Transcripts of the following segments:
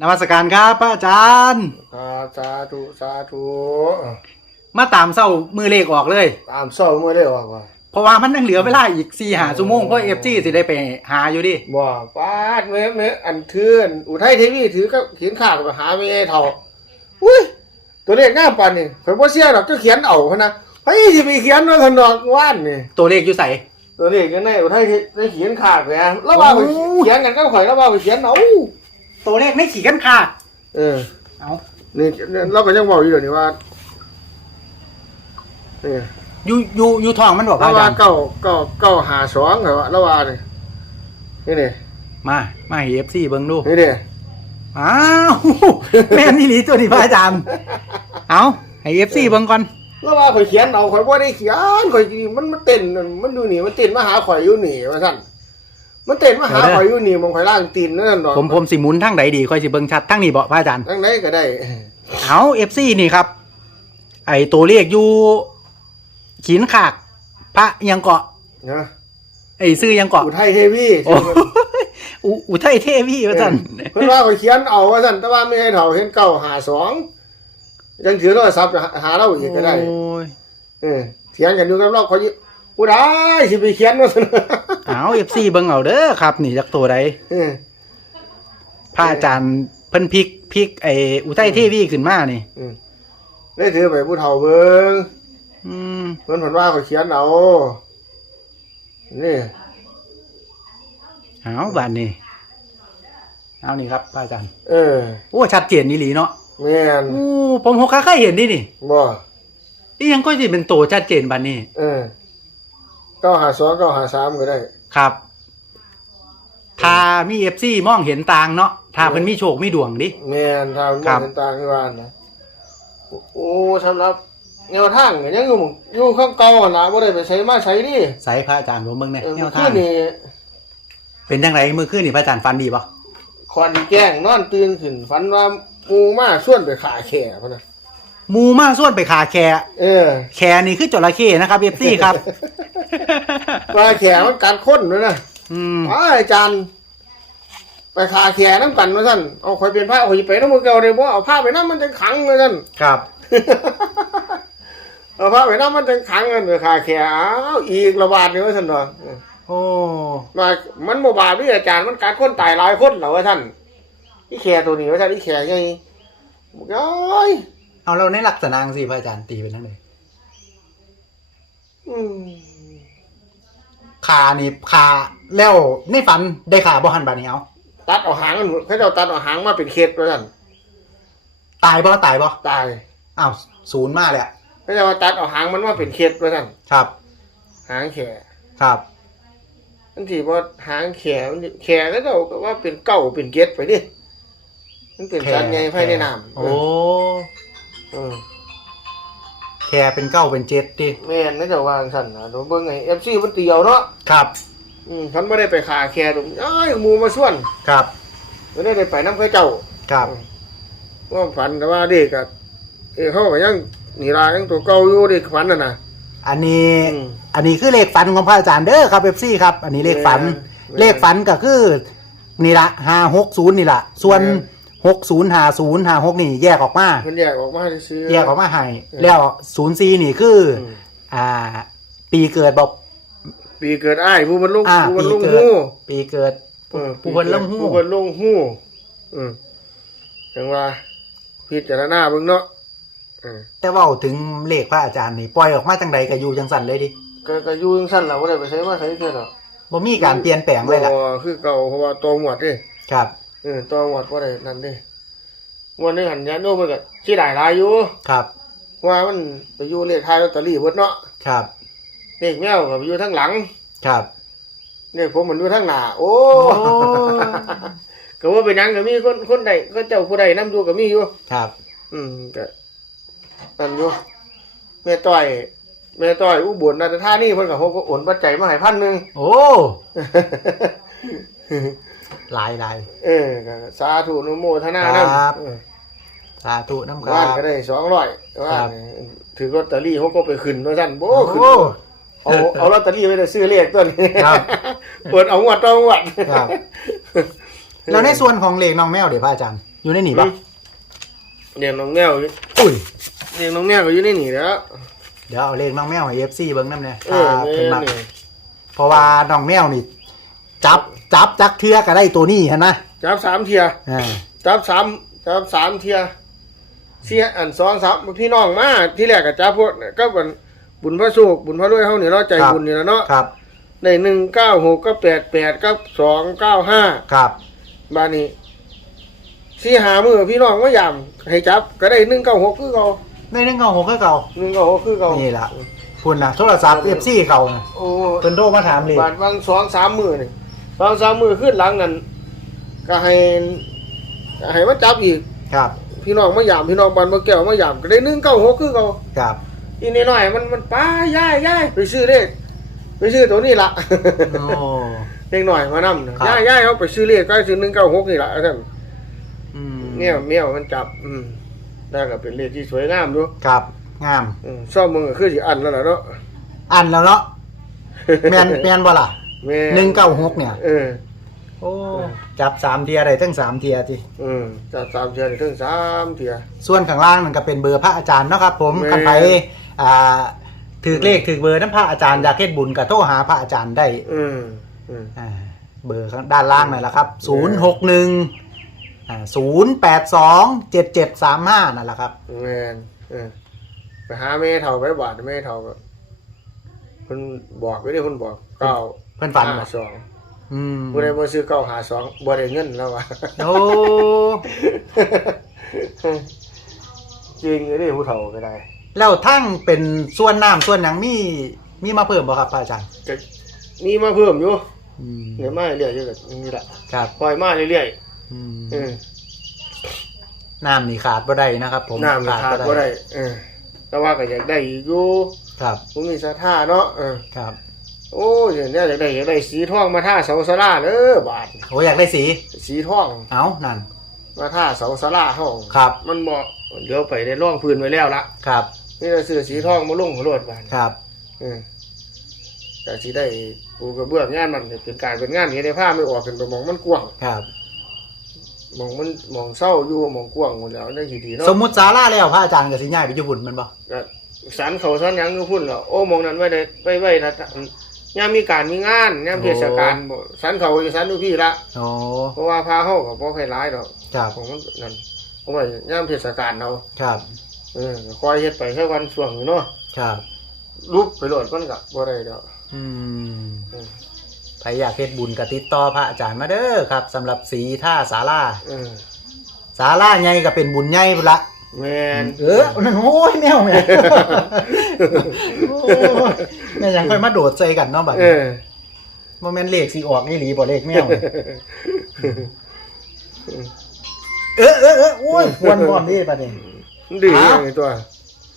นมัสการครับพระอาจารย์ ครับสาธุสาธุมาตามเศร้ามือเลขออกเลย ตามเศร้าเมื่อได้ออกว่าเพราะว่ามันยังเหลือเวลาอีกสี่หาชั่วโมงเพราะเอฟซีสิได้ไปหาอยู่ดิ บ่ปาดเมื่อเมื่ออันถืออันอุทัยเทวีถือก็เขียนข่าวไปหาไม่ไอ้เท่าอุ้ยตัวเลขงามปานนี่ข่อยบ่เชื่อดอกก็เขียนเอาพะนะไผสิไปเขียนว่าถนอกว่านนี่ตัวเลขอยู่ใส่ตัวเลขยังไงอุทัยได้เขียนข่าวไปอะแล้วว่าข่อยโอ้เขียนกันก็ข่อยแล้วว่าข่อยเขียนเอา ตัวเลขไม่ขี่กันขาดเออ เอานี่เราก็ยังบอกอยู่เดี๋ยวนี้ว่านี่อยู่อยู่อยู่ท้องมันบอกพแล้ระวอาว่าจารย์เก้าเก้าเก้าหาสองเหรอวะแล้วว่านี่นี่นี่มามาให้เอฟซีเบิ่งดู นี่นี่อ้าว แม่นอี่หลีตัวนี้พระอาจารย์ เอาให้เอฟซีเบิ่งก่อนแล้วว่าข่อยเขียนเอาข่อยบ่ได้เขียนข่อยมันมันเต้นมันอยู่นี่มันเต้นมาหาข่อยอยู่นี่ว่าซั่น มันเต้นมาหาข่อยอยู่นี่มองข่อยล่างตีนนั่นดอกผมผมสิหมุนทั้งใดดีค่อยสิเบิ่งชัดทั้งนี้บอกพระอาจารย์ทั้งไหนก็ได้ เอาเอฟซีนี่ครับ ไอตัวเลขอยู่ขีนขาก พระยังเกาะนะไอซื้อยังเกาะอุทัยเทวีโอ้อุอุทัยเทพี่ว่าจันเพิ่นว่าข่อยเขียนเอาว่าซั่นแต่ว่าไม่ให้เฒ่าเห็นเก้าหาสองยังถือโทรศัพท์หาเราอีกก็ได้โอ้ยเออเถียงกันอยู่กับเราข่อยอยู่ ผู้ใดสิไปเขียนว่าซั่นเอาเอฟซีเบิ่งเอาเด้อครับ นี่จากตัวใดเออพระอาจารย์เพิ่นพลิกพลิกไออุทัยเทพี่ขึ้นมานี่อืมได้ถือไปผู้เฒ่าเบิ่งอืมเพิ่นเพิ่นว่าข่อยเขียนเอานี่เอาบานนี้เอานี่ครับพระอาจารย์เออโอ้ชัดเจนนี่หลีเนาะแม่นโอ้ผมหกขาเคยเห็นดินี่บ่นี่ยังก็สิเป็นตัวชัดเจนบัดนี้ เออ เก้าหาสองเก้าหาสามก็ได้ ครับ ถ้ามีเอฟซีมองเห็นต่างเนาะ ถ้าเพิ่นมีโชคมีดวงดิ แม่นทางครับเงินต่างที่ว่านะโอ้สำหรับแนวทางก็ยังอยู่หม้องอยู่ข้างเก่าหั่นล่ะบ่ได้ไปใช้มาใช้ดิใส่พระอาจารย์ผมเบิ่งแหน่เออแนเมื่วอทาคืง นนี่เป็นจังไรเมื่อคืนนี่พระอาจารย์ฟันดีปะควันแกล้งนอนตื่นขึ้นฝันว่าหมูมาส่วนไปขาแข่พุ่นน่ะหมูมาส่วนไปขาแคเออ แคนี่คือจระเข้นะครับเอฟซีครับ ว่าแข่มันกัดคนด้วยนะอืมอ้ายอาจารย์ ไปขาแข่น้ำกันว่าซั่นเอาข่อยเป็นพระข่อยสิไปนำมือเก่าได้บ่เอาผ้าไปนำมันจังขังว่าซั่น ครับ เอาพระไปน้ำมันจังขังกันเลยค่ะแค่อ้าวอีกระบาดนี่ว่าท่านดอกโอ้ มามันโมบาดด้วยอาจารย์มันการคนตายหลายคนเหรอว่าท่านอีแค่ตัวนี้ว่าท่านอีแค่ไงบอกย้อยเอาเราในลักษณะสิพระอาจารย์ตีเป็นทั้งเลย อืม ขานี่ขาแล้วในฝันได้ขาบ่หันบาดนี้เอาตัดเอาหางมันเขาจะเอาตัดเอาหางมาเป็นเคสว่าท่านตายบ่ตายบ่ตายอ้าวศูนย์มาเลยอะเขาจะมาตัดเอาหางมันมาเป็นเคสว่าท่านครับ หางแข่ครับอันที่ว่าหางแข่มันแข่แล้วเราก็ว่าเป็นเก้าเป็นเกตไปดิมันเป็นสัตว์ไงภายในน้ำโอ้อืมแคเป็นเก้าเป็นเจ็ดดิแม่นน่าจะวางสั่นนะดูเบิ่งไงเอฟซีมันเตียวเนาะครับอืมฉันไม่ได้ไปขาแคร์ตรงอ้ายหมูมาส่วนครับไม่ได้ไปน้ำเข้าเจ้าครับว่าฝันแต่ว่าเด็กอะเอ้เขาก็ยังนี่ลายังตัวเก่าอยู่เด็กฝันน่ะนะอันนี้อืมอันนี้คือเลขฝันของพระอาจารย์เด้อครับเอฟซีครับ อันนี้เลขฝันแม่นเลขฝันก็คือนี่ละห้าหกศูนย์นี่ละส่วนแม่น หกศูนย์ห้าศูนย์ห้าหกนี่แยกออกมา มันแยกออกมาซื้อ แยกออกมาให้เออแล้วศูนย์สี่นี่คืออืมอ่า ปีเกิดบอก ปีเกิดอ้ายผู้บรรลุอ่าผู้บรปีรลุเกิด หู้ปีเกิด เออผู้บรรลุหู้ ผู้บรรลุหู้อืมจังว่า พิจารณาเบิ่งเนาะอืมแต่เว่าถึงเลขพระอาจารย์นี่ปล่อยออกมาจังใดก็อยู่จังสันเลยดิก็ก็อยู่จังซั่นล่ะบ่ได้ไปใช้มาใช้เท่าเนาะบ่มีการเปลี่ยนแปลงเลยล่ะบ่คือเก่าเพราะว่าตัวหมวดเด้ครับ เออตัวหมวดบ่ได้นั่นเด้งวดนึงหันยาโนมันก็สิได้หลายอยู่ครับ ว่ามันไปอยู่เลขท้ายลอตเตอรี่เบิดเนาะครับ เลขแมวก็ไปอยู่ทางหลัง ครับเลขผมมันอยู่ทางหน้าโอ้โอ้ก็ว่าเป็นหยังก็มีคนคนใดก็เจ้าผู้ใดนํอยู่ก็มีอยู่ครับ อืมก็นั่นอยู่แม่ต้อยแม่ต้อยอุบลราชธานีเพิ่นก็เขาก็โอนปัจจัยมาให้พันหนึงโอ้ หลายหลาย เออก็สาธุอนุโมทนาครันำบสาธุน้ำคบ้ารันบ ก็ได้200ว่าครับถือลอตเตอรี่เขาก็ไปขึ้นว่าซั่นโบ่โอ้ขึ้น เอาเอาลอตเตอรี่ไปได้ซื้อเลขตัวนี้ครับเปิดเอางวดต่องวดครับ แล้วในส่วนของเลขน้องแมวเดี๋ยวพระอาจารย์ อยู่ในนี่ปะเลี้ยงน้องแมวอยู่อุ้ย เลี้ยงน้องแมวก็อยู่ในนี่แหล้วเดี๋ยวเอาเลขน้องแมวให้เอฟซีเบิ้งน้ำเนี่ยเออถ้าแม่เพิ่นมักนี่เพราะว่าน้องแมวนี่ จับ จับจักเทือก็ได้ตัวนี้เห็นไหมจับสามเทียอ่าจับสามจับสามเทียเสียอันสองสามพี่น้องมาที่แรกก็จับพวกก็บุญบุญพระสุขบุญพระรวยเฮานี่เนาะใจบุญนี่แหล้วเนาะครับในหนึ่งเก้าหกก็แปดแปดก็สองเก้าห้าครับบ้านนี้สี่หามือพี่น้องว่ายามให้จับก็ได้หนึ่งเก้าหกคือเก่าในเรื่องเก่าของเก่าหนึ่งเก้าหกคือเก่านี่ล่ะคุณนะโทรศัพท์เอฟซีเขาน่ะโอ้เพิ่นโทรมาถามเลยบาทบางสองสามมือนี่ สองสามมือขึ้นหลังนั้นก็ให้ก็ให้มาจับอีก ครับ พี่น้องมายามพี่น้องบ้านมาแก้วมายามก็ได้หนึ่งเก้าหกคือเก่าครับ อีนี่น้อยมันมันป้าย่ายย่ายไปซื้อเลขไปซื้อตัวนี้ละ โอ้ เด็กหน่อยมานำนะครับ ย่ายย่ายเขาไปซื้อเลขก็ซื้อหนึ่งเก้าหกนี่ละท่านอืมเมี่ยวเมี่ยวมันจับ อืมได้ก็เป็นเลขที่สวยงามดูครับ งาม อืมซ่อมมึงก็คือสิอันแล้วล่ะเนาะ อันแล้วเนาะแมนแมนบ่ล่ะ แม่หนึ่งเก้าหกเนี่ย เออ โอ้ จับสามเทียได้ทั้งสามเทียทีอืมจับสามเทียได้ถึงสามเทีย ส่วนข้างล่างนั่นก็เป็นเบอร์พระอาจารย์เนาะครับ ผมแม่ คันไปอ่าถือเลขถือเบอร์น้ำพระอาจารย์อยากเฮ็ดบุญก็โทรหาพระอาจารย์ได้อืมอืมอ่าเบอร์ข้างด้านล่างนั่นแหละครับศูนย์หกหนึ่งอ่าศูนย์แปดสองเจ็ดเจ็ดสามห้านั่นแหละครับ แม่นเออไปหาแม่เฒ่าไปบาดแม่เฒ่าก็เพิ่นบอกไว้เด้เพิ่นบอกเก้า เพิ่นฝันห้าบ่สองอืมบ่ได้บ่ซื้อเก้าหาสองบ่ได้เงินแล้วว่ะ โอ้จริงเลยเด้ผู้เฒ่าก็ได้แล้วทั้งเป็นส่วนน้ำส่วนหยังมีมีมาเพิ่มบ่ครับพระอาจารย์ก็มีมาเพิ่มอยู่อืมเดี๋ยวมาเรื่อยๆอยู่ก็นี่แหละครับปล่อยมาเรื่อยอืมๆเออน้ำนี่ขาดบ่ได้นะครับ ผมน้ำราคาบ่ได้เออแต่ว่าก็อยากได้อีกอยู่ครับผมมีศรัทธาเนาะเออครับ โอ้ยเนี่ยอยากได้อยากได้สีทองมาท่าเสาสลาเด้อบาดโอ้อยากได้สี สีทองเอานั่น มาท่าเสาสลาเฮาครับ มันเหมาะเดี๋ยวไปได้ร่องพื้นไว้แล้วละครับ นี่เราซื้อสีทองมาลงหัวรถบาดครับเออแต่สิได้ปูกระเบื้องงานมันเนี่ยเป็นการเป็นงานนี้ได้ผ้าไม่ออกเป็นไปมองมันกว้างครับมองมันมองเศร้าอยู่มองกว้างหมดแล้วได้ทีดีเนาะสมมุติศาลาแล้วพระอาจารย์ก็สิย้ายไปอยู่บุญแมันบ่ก็สันเขาสันหยังก็พุ่นแล้วโอ้มองนั้นไว้ได้ไว้ไว้นะ ยามมีการมีงานยามเทศกาลบ่สันเขาอยู่สันอยู่พี่ละโอ้เพราะว่าพาเฮาก็บ่ค่อยหลายดอกครับของมันนั่นเพราะว่ายามเทศกาลเราครับเออก็คอยเฮ็ดไปแค่วันช่วงนี้เนาะครับรูปไปโหลดมันก็บ่ได้ดอกอืมอืมใครอยากเฮ็ดบุญก็ติดต่อพระอาจารย์มาเด้อครับสำหรับสีท่าศาลาเออศาลาใหญ่ก็เป็นบุญใหญ่พุ่นละ แม่นเออนั่นโอ้ยแมวแม่โอ้ยแม่ยังค่อยมาโดดใส่กันเนาะบัดเอนี้อบ่แม่นเลขสิออกอีหลีบ่เลขแมวนี่เออเออเออโอ้ยควรพร้อมนี่บัดนี้มันดีอย่างนี้ตัว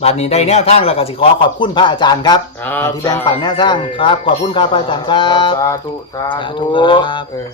บัดนี้ได้แนวทางแล้วก็สิขอขอบคุณพระอาจารย์ครับครับ ที่แบ่งปันแนวทางครับ ขอบคุณครับพระอาจารย์ครับ สาธุสาสาธุธุครับเออ